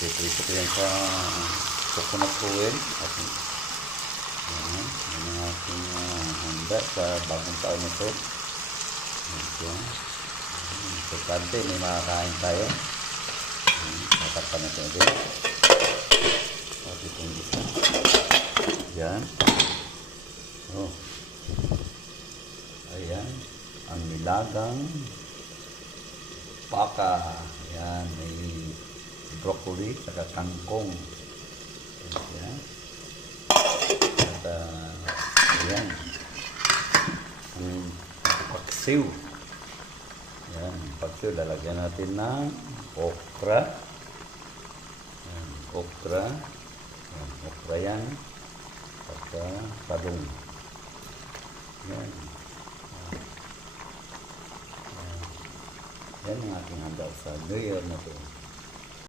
Iprito ko yan sa coconut oil. At yan ang aking handa sa bagong taon na ito. Importante, may makakain tayo. Tatakpan natin ito. At itong isa. Yan. Oh. Ayan. Ang nilagang baka. Ayan. May broccoli saka kangkong. Ayan. At ayan. Ang paksiw. Ayan. Paksiw. Lalagyan natin ng okra. Ayan. Okra. Ayan. Okra yan. Saka talong. Ayan. Yan ang aking handa sa New Year na ito.